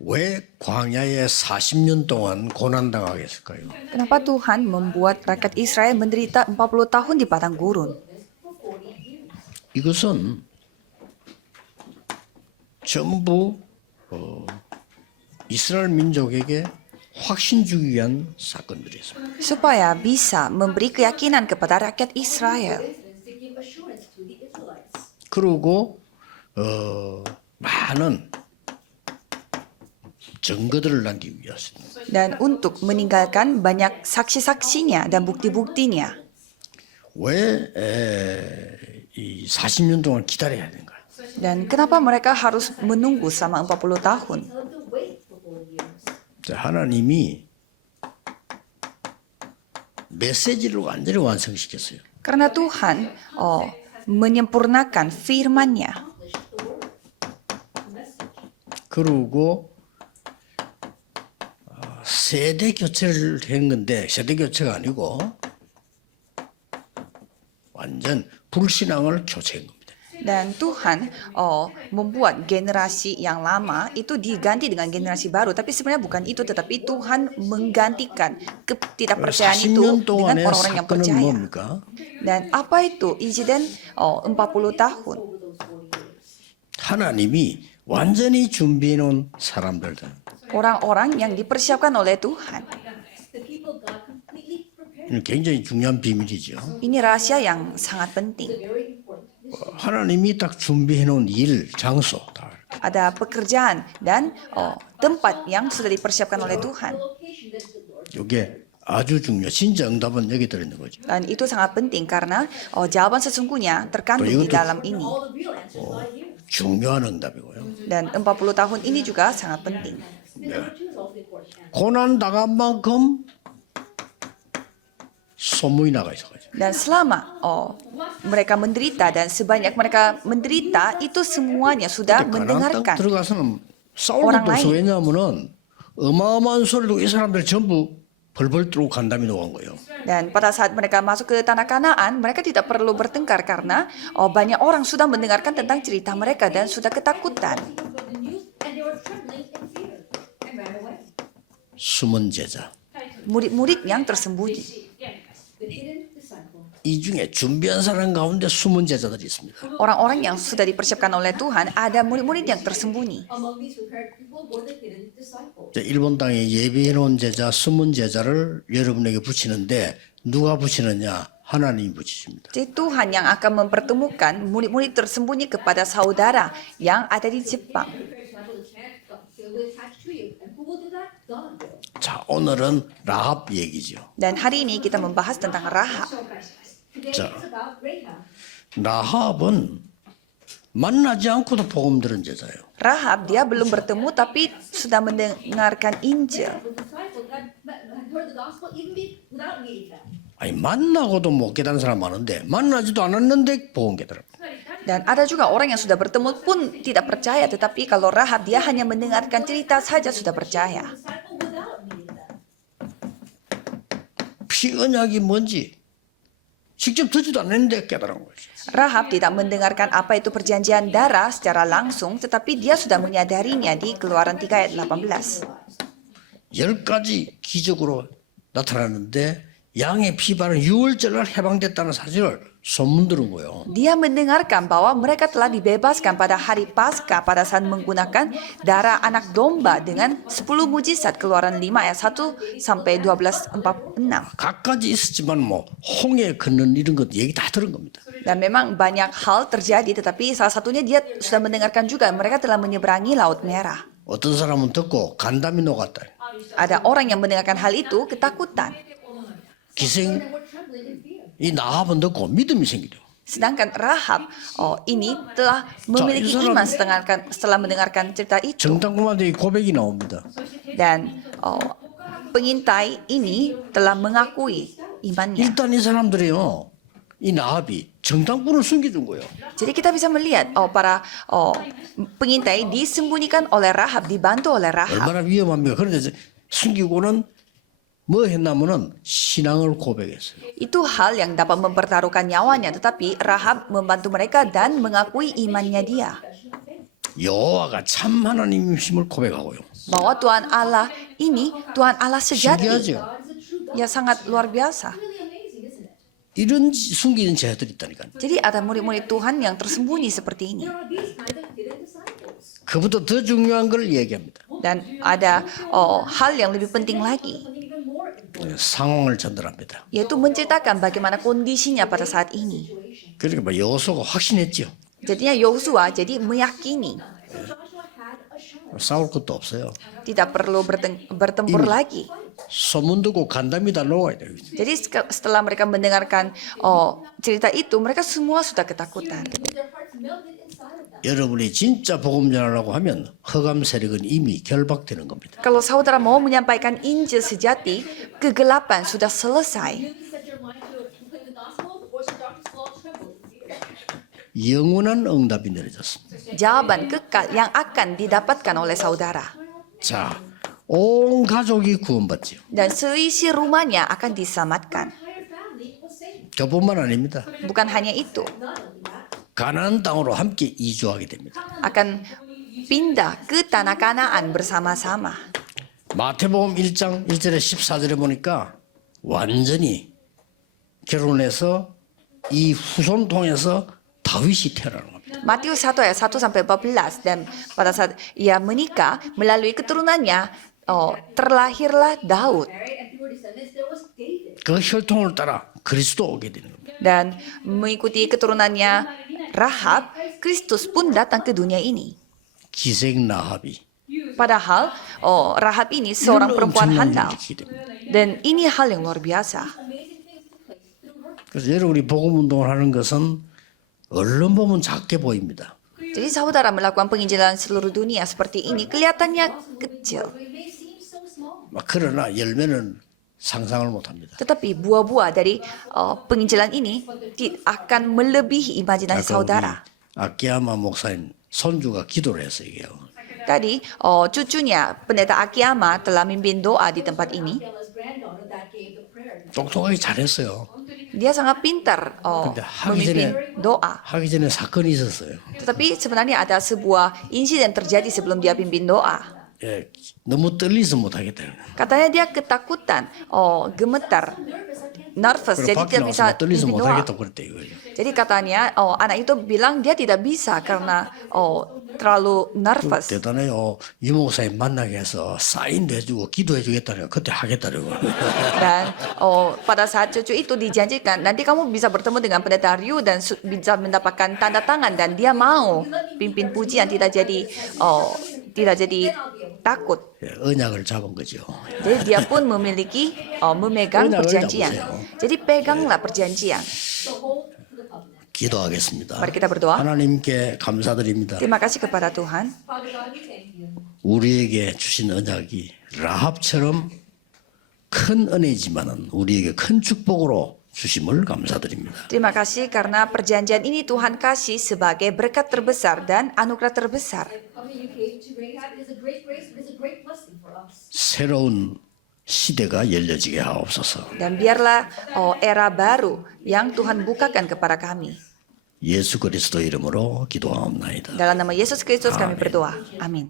왜 광야에 40년 동안 고난당하게 했을까요? Kenapa Tuhan membuat rakyat Israel menderita 40 tahun di padang gurun? 이것은 전부 이스라엘 민족에게 확신 주기 위한 사건들이었습니다. Supaya bisa memberi keyakinan kepada rakyat Israel. 그리고 많은 증거들을 남기기 위해서입니다. Dan untuk meninggalkan banyak saksi-saksinya dan bukti-buktinya. 왜 이 40년 동안 기다려야 되는가? Dan kenapa mereka harus menunggu selama 40 tahun? 하나님이 메시지를 완전히 완성시켰어요. Karena Tuhan menyempurnakan firman-Nya. 그리고 세대 교체를 한 건데 세대 교체가 아니고 완전 불신앙을 교체한 겁니다. Dan Tuhan membuat generasi yang lama itu diganti dengan generasi baru. Tapi sebenarnya bukan itu, tetapi Tuhan menggantikan ketidakpercayaan itu 40년 dengan 동안의 orang-orang yang 사건은 percaya. 뭡니까? Dan apa itu insiden 40 tahun? 하나님이 완전히 준비해 놓은 사람들. Orang-orang yang dipersiapkan oleh Tuhan. 이건 굉장히 중요한 비밀이죠. Ini rahasia yang sangat penting. 하나님이 딱 준비해 놓은 일, 장소 다. Ada pekerjaan dan tempat yang sudah dipersiapkan oleh Tuhan. 이게 아주 중요. 진짜 응답은 여기 들어있는 거죠. Dan itu sangat penting karena jawaban sesungguhnya terkandung di dalam ini. 중요한 응답이고요. Dan 40 tahun ini juga sangat penting. 고난 당한 만큼 소문이 나가 있어가지고. Dan selama mereka menderita dan sebanyak mereka menderita, itu semuanya sudah 가나안 땅 mendengarkan. 들어가서는 싸울 orang 것도 없어. lain. 왜냐하면은 어마어마한 소리로 이 사람들 전부 벌벌 떨고 간담이 녹은 거예요. Dan pada saat mereka masuk ke tanah Kanaan, mereka tidak perlu bertengkar karena banyak orang sudah mendengarkan tentang cerita mereka dan sudah ketakutan. 숨은 제자. Murid-murid yang tersembunyi. 이 중에 준비한 사람 가운데 숨은 제자들이 있습니다. Orang-orang yang sudah dipersiapkan oleh Tuhan, ada murid-murid yang tersembunyi. 일본 땅에 예비해 놓은 제자, 숨은 제자를 여러분에게 붙이는데 누가 붙이느냐? 하나님이 붙이십니다. Jadi Tuhan yang akan mempertemukan murid-murid tersembunyi kepada saudara yang ada di Jepang. 자, 오늘은 라합 얘기죠. Dan hari ini kita membahas tentang Rahab. 자, 라합은 만나지 않고도 복음 들은 제자예요. Rahab dia belum bertemu tapi sudah mendengarkan Injil. 아니 만나고도 못 깨달은 사람 많은데 만나지도 않았는데 복음 깨달아. Dan ada juga orang yang sudah bertemu pun tidak percaya, tetapi kalau Rahab dia hanya mendengarkan cerita saja sudah percaya. 피 언약이 뭔지 직접 듣지도 않았는데 깨달은 거죠. Rahab tidak mendengarkan apa itu perjanjian darah secara langsung, tetapi dia sudah menyadarinya di Keluaran 3 ayat 18. 10가지 기적으로 나타나는데 양의 피바른 6월절날 해방됐다는 사실을 소문 들은 거예요. Dia mendengarkan bahwa mereka telah dibebaskan pada hari Paskah pada saat menggunakan darah anak domba dengan 10 mujizat. Keluaran 5 ayat 1 sampai 12:46. 각가지 있었지만 뭐 홍해 걷는 이런 것 얘기 다 들은 겁니다. Dan memang banyak hal terjadi, tetapi salah satunya dia sudah mendengarkan juga mereka telah menyeberangi Laut Merah. 어떤 사람은 듣고 간담이 녹았다. Ada orang yang mendengarkan hal itu ketakutan. 기생 이 나합은 듣고 믿음이 생기죠. Sedangkan Rahab ini telah memiliki iman setelah mendengarkan cerita itu. 정탐꾼한테 이 고백이 나옵니다. Dan pengintai ini telah mengakui imannya. 일단 이 사람들이요, 이 나합이 정탐꾼을 숨겨준 거예요. Jadi kita bisa melihat para pengintai disembunyikan oleh Rahab, dibantu oleh Rahab. 얼마나 위험합니까? 그런데 숨기고는 뭐 했냐면은 신앙을 고백했어요. Itu hal yang dapat mempertaruhkan nyawanya, tetapi Rahab membantu mereka dan mengakui imannya dia. 여호와가 참 하나님이심을 고백하고요. Bahwa Tuhan Allah ini Tuhan Allah sejati. 신기하죠? Ya sangat luar biasa. 이런 숨기는 죄들이 있다니까요. Jadi ada murid-murid Tuhan yang tersembunyi seperti ini. 그보다 더 중요한 걸 얘기합니다. Dan ada hal yang lebih penting lagi, 상황을 전달합니다. yaitu menceritakan bagaimana kondisinya pada saat ini. 그러니까 뭐 여호수아가 확신했죠. Jadinya Yosua jadi meyakini 싸울 것도 없어요. tidak perlu bertempur lagi. 소문 듣고 간담이다 놓아야 돼요. Jadi setelah mereka mendengarkan cerita itu, mereka semua sudah ketakutan. 여러분이 진짜 복음 전하려고 하면 흑암 세력은 이미 결박되는 겁니다. Kalau saudara mau menyampaikan Injil sejati, kegelapan sudah selesai. 영원한 응답이 내려졌습니다. Jawaban kekal yang akan didapatkan oleh saudara. 자, 온 가족이 구원받지요. Dan seisi rumahnya akan diselamatkan. 저뿐만 아닙니다. Bukan hanya itu, 가나안 땅으로 함께 이주하게 됩니다. akan pindah ke tanah Kanaan bersama-sama. 마태복음 1장 1절에 14절에 보니까 완전히 결혼해서 이 후손 통해서 다윗이 태어나는 겁니다. Matius 1 ayat 1 sampai 14, dan pada saat ia menikah melalui keturunannya terlahirlah Daud, 그 혈통을 따라 그리스도 오게 되는 겁니다. dan mengikuti keturunannya Rahab, Kristus pun datang ke dunia ini. 기생 라합이 Padahal Rahab ini seorang perempuan 엄청난 handal, 일을 일으키게 됩니다. dan ini hal yang luar biasa. 그래서 여러분이 복음 운동을 하는 것은 얼른 보면 작게 보입니다. Jadi saudara melakukan penginjilan seluruh dunia seperti ini kelihatannya kecil, 그러나 열매는 상상을 못합니다. tetapi buah-buah dari penginjilan ini akan melebihi imajinasi 아까 saudara. 우리 아키야마 목사님 손주가 기도를 했어요. 이게요. Tadi cucunya pendeta Akiyama telah memimpin doa di tempat ini. 똑똑하게 잘했어요. Dia sangat pintar 근데 하기 memimpin doa. 하기 전에 사건이 있었어요. Tetapi sebenarnya ada sebuah insiden terjadi sebelum dia pimpin doa. 예, 너무 떨리서 못하겠다. Katanya dia ketakutan, gemetar, nervous, 그리고 jadi 밖에 tidak bisa 나와서 떨리서 pimpin doa. 못하겠다 그랬대 이거예요. Jadi katanya anak itu bilang dia tidak bisa karena terlalu nervous. 대단해요. 이 목사님 만나게 해서 사인도 해주고 기도해 주겠다니까 그때 하겠다고. Dan pada saat cucu itu dijanjikan, nanti kamu bisa bertemu dengan pendeta Ryu dan bisa mendapatkan tanda tangan, dan dia mau pimpin pujian, tidak jadi takut. 예, 언약을 잡은 거죠. Jadi dia pun memegang 언약을 perjanjian. 잡으세요. Jadi peganglah perjanjian. 기도하겠습니다. Mari kita berdoa. 하나님께 감사드립니다. Terima kasih kepada Tuhan. 우리에게 주신 언약이 라합처럼 큰 은혜지만은 우리에게 큰 축복으로 주심을 감사드립니다. Terima kasih karena perjanjian ini Tuhan kasih sebagai berkat terbesar dan anugerah terbesar. 새로운 시대가 열려지게 하옵소서. Dan biarlah era baru yang Tuhan bukakan kepada kami. 예수 그리스도 이름으로 기도하옵나이다. Dalam nama Yesus Kristus kami berdoa. Amin.